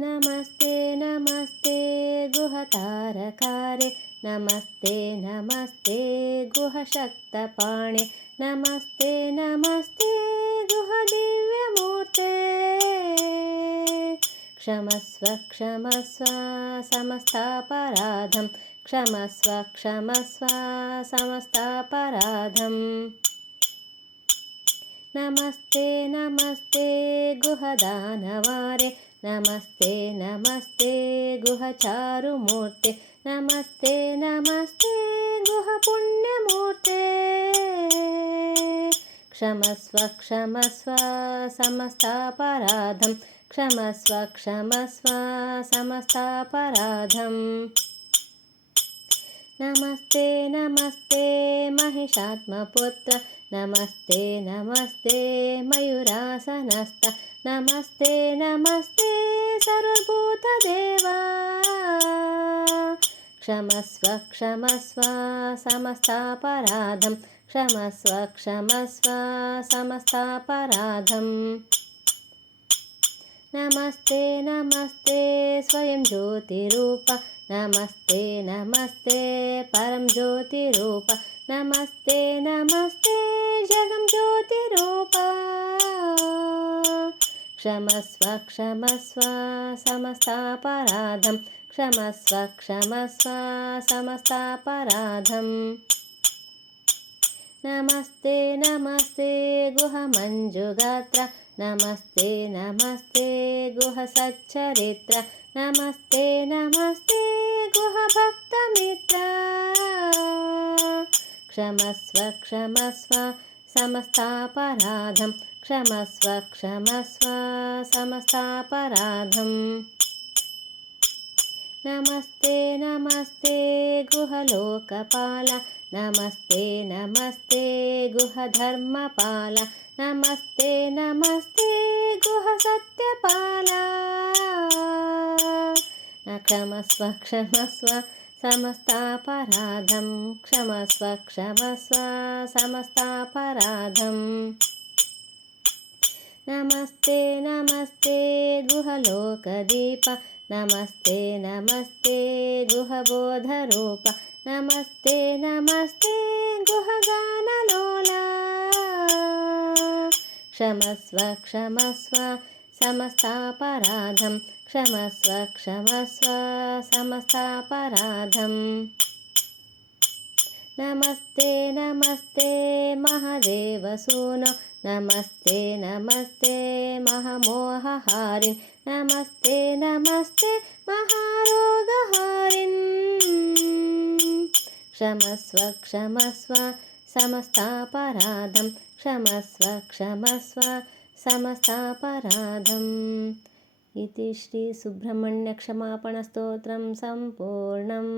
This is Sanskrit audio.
नमस्ते नमस्ते गुहतारकारे नमस्ते नमस्ते गुहशक्तपाणे नमस्ते नमस्ते गुहदिव्यमूर्ते क्षमस्व क्षमस्व समस्तापराधं क्षमस्व क्षमस्व समस्तापराधम् नमस्ते नमस्ते गुहदानवारे नमस्ते नमस्ते गुहचारुमूर्ते नमस्ते नमस्ते गुहपुण्यमूर्ते क्षमस्व क्षमस्व समस्तापराधं क्षमस्व क्षमस्व समस्तापराधम् नमस्ते नमस्ते महिषात्मपुत्र नमस्ते नमस्ते मयूरासनस्थ नमस्ते नमस्ते सर्वभूतदेवा क्षमस्व क्षमस्व समस्तापराधं क्षमस्व क्षमस्व समस्तापराधम् नमस्ते नमस्ते स्वयं ज्योतिरूप नमस्ते नमस्ते परं ज्योतिरूप नमस्ते नमस्ते जगं ज्योतिरूप क्षमस्व क्षमस्व समस्तापराधं क्षमस्व क्षमस्व समस्तापराधम् नमस्ते नमस्ते गुहमञ्जुगात्र नमस्ते नमस्ते गुहसच्चरित्र नमस्ते नमस्ते गुहभक्तमित्र क्षमस्व क्षमस्व समस्तापराधं क्षमस्व क्षमस्व समस्तापराधम् नमस्ते नमस्ते गुहलोकपाल नमस्ते नमस्ते गुहधर्मपाल नमस्ते नमस्ते गुहसत्यपाल क्षमस्व क्षमस्व समस्तापराधं क्षमस्व क्षमस्व समस्तापराधम् नमस्ते नमस्ते गुहलोकदीप नमस्ते नमस्ते गुहबोधरूप नमस्ते नमस्ते गुहगानलोला क्षमस्व क्षमस्व समस्तापराधं क्षमस्व क्षमस्व समस्तापराधम् नमस्ते नमस्ते महादेवसूनो नमस्ते नमस्ते महामोहहारिन् नमस्ते नमस्ते महारोगहारिन् क्षमस्व क्षमस्व समस्तापराधं क्षमस्व क्षमस्व समस्तापराधम् इति श्री सुब्रह्मण्य क्षमापणस्तोत्रं सम्पूर्णम्।